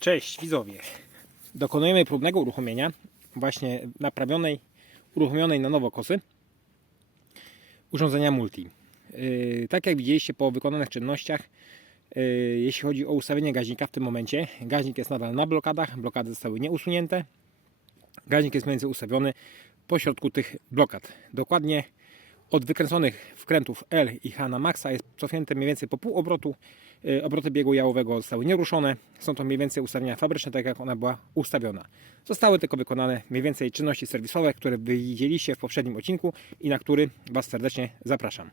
Cześć widzowie. Dokonujemy próbnego uruchomienia właśnie naprawionej, uruchomionej na nowo kosy urządzenia multi. Yy, tak jak widzieliście po wykonanych czynnościach, yy, jeśli chodzi o ustawienie gaźnika w tym momencie, gaźnik jest nadal na blokadach, blokady zostały nieusunięte. Gaźnik jest więcej ustawiony po środku tych blokad. Dokładnie od wykręconych wkrętów L i H na maksa jest cofnięte mniej więcej po pół obrotu. Y, Obroty biegu jałowego zostały nieruszone. Są to mniej więcej ustawienia fabryczne, tak jak ona była ustawiona. Zostały tylko wykonane mniej więcej czynności serwisowe, które widzieliście w poprzednim odcinku i na który Was serdecznie zapraszam.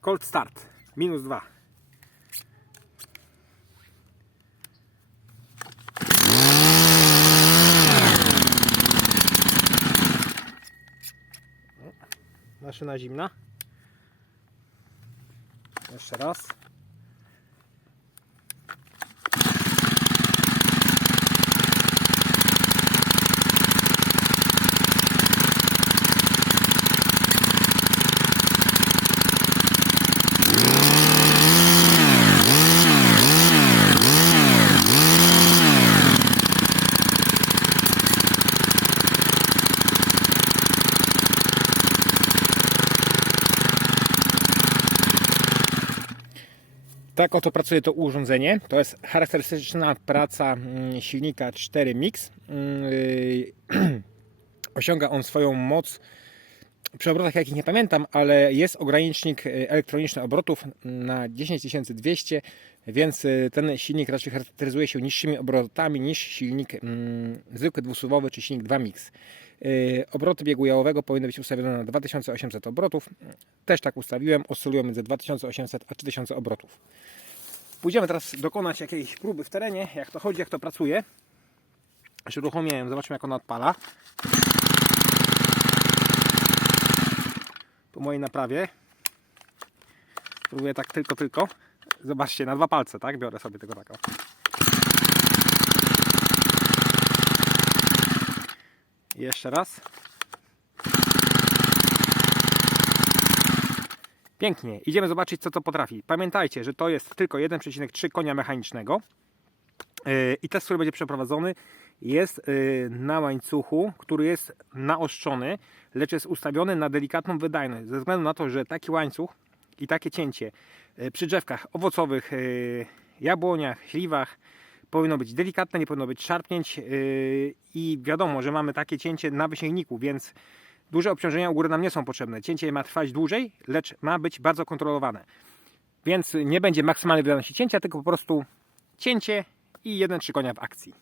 Cold start. Minus 2. Maszyna zimna. Jeszcze raz. Tak oto pracuje to urządzenie. To jest charakterystyczna praca mm, silnika 4 Mix. Yy, Osiąga on swoją moc przy obrotach jakich nie pamiętam, ale jest ogranicznik y, elektroniczny obrotów na 10200, więc y, ten silnik raczej charakteryzuje się niższymi obrotami niż silnik mm, zwykły dwusuwowy czy silnik 2 Mix. Y, Obroty biegu jałowego powinny być ustawione na 2800 obrotów. Też tak ustawiłem, oscylują między 2800 a 3000 obrotów. Pójdziemy teraz dokonać jakiejś próby w terenie, jak to chodzi, jak to pracuje. Już uruchomiłem, zobaczmy jak ona odpala. Po mojej naprawie. Próbuję tak tylko, tylko. Zobaczcie, na dwa palce, tak? Biorę sobie tego taką. Jeszcze raz. Pięknie. Idziemy zobaczyć, co to potrafi. Pamiętajcie, że to jest tylko 1,3 konia mechanicznego. Yy, I test, który będzie przeprowadzony, jest yy, na łańcuchu, który jest naostrzony, lecz jest ustawiony na delikatną wydajność. Ze względu na to, że taki łańcuch i takie cięcie yy, przy drzewkach owocowych, jabłoniach, śliwach powinno być delikatne, nie powinno być szarpnięć i wiadomo, że mamy takie cięcie na wysięgniku, więc duże obciążenia u góry nam nie są potrzebne. Cięcie ma trwać dłużej, lecz ma być bardzo kontrolowane. Więc nie będzie maksymalnej wydajności cięcia, tylko po prostu cięcie i jeden trzy konia w akcji.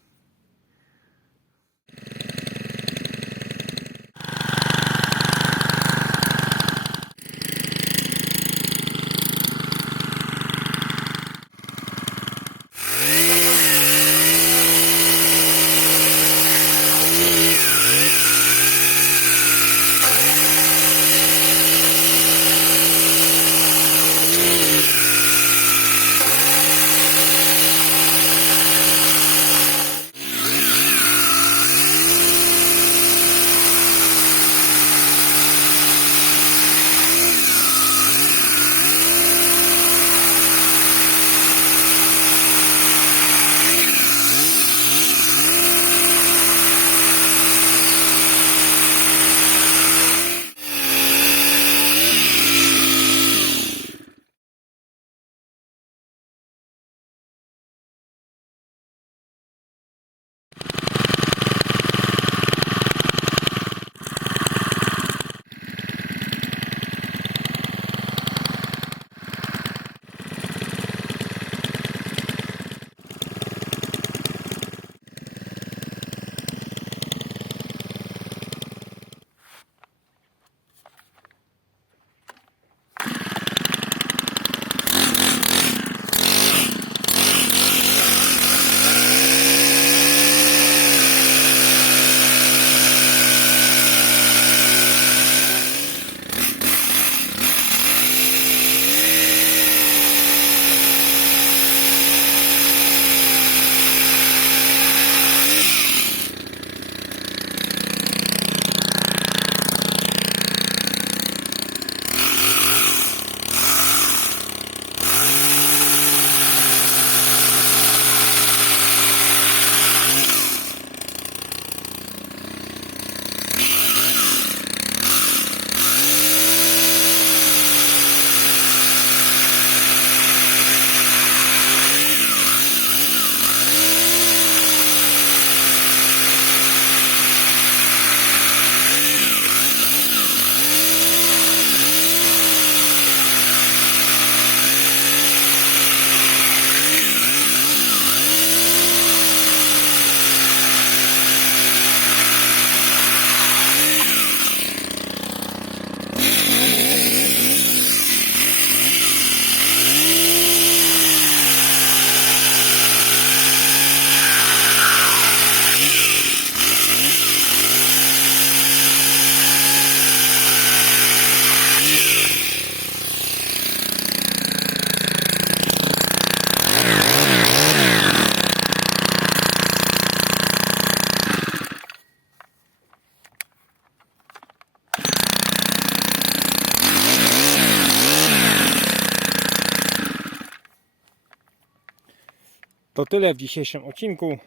To tyle w dzisiejszym odcinku.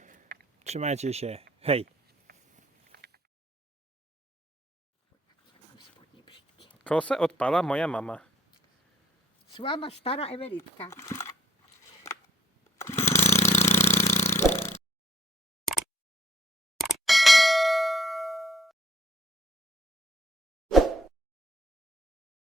Trzymajcie się. Hej. Kosę odpala moja mama. Słaba stara emerytka.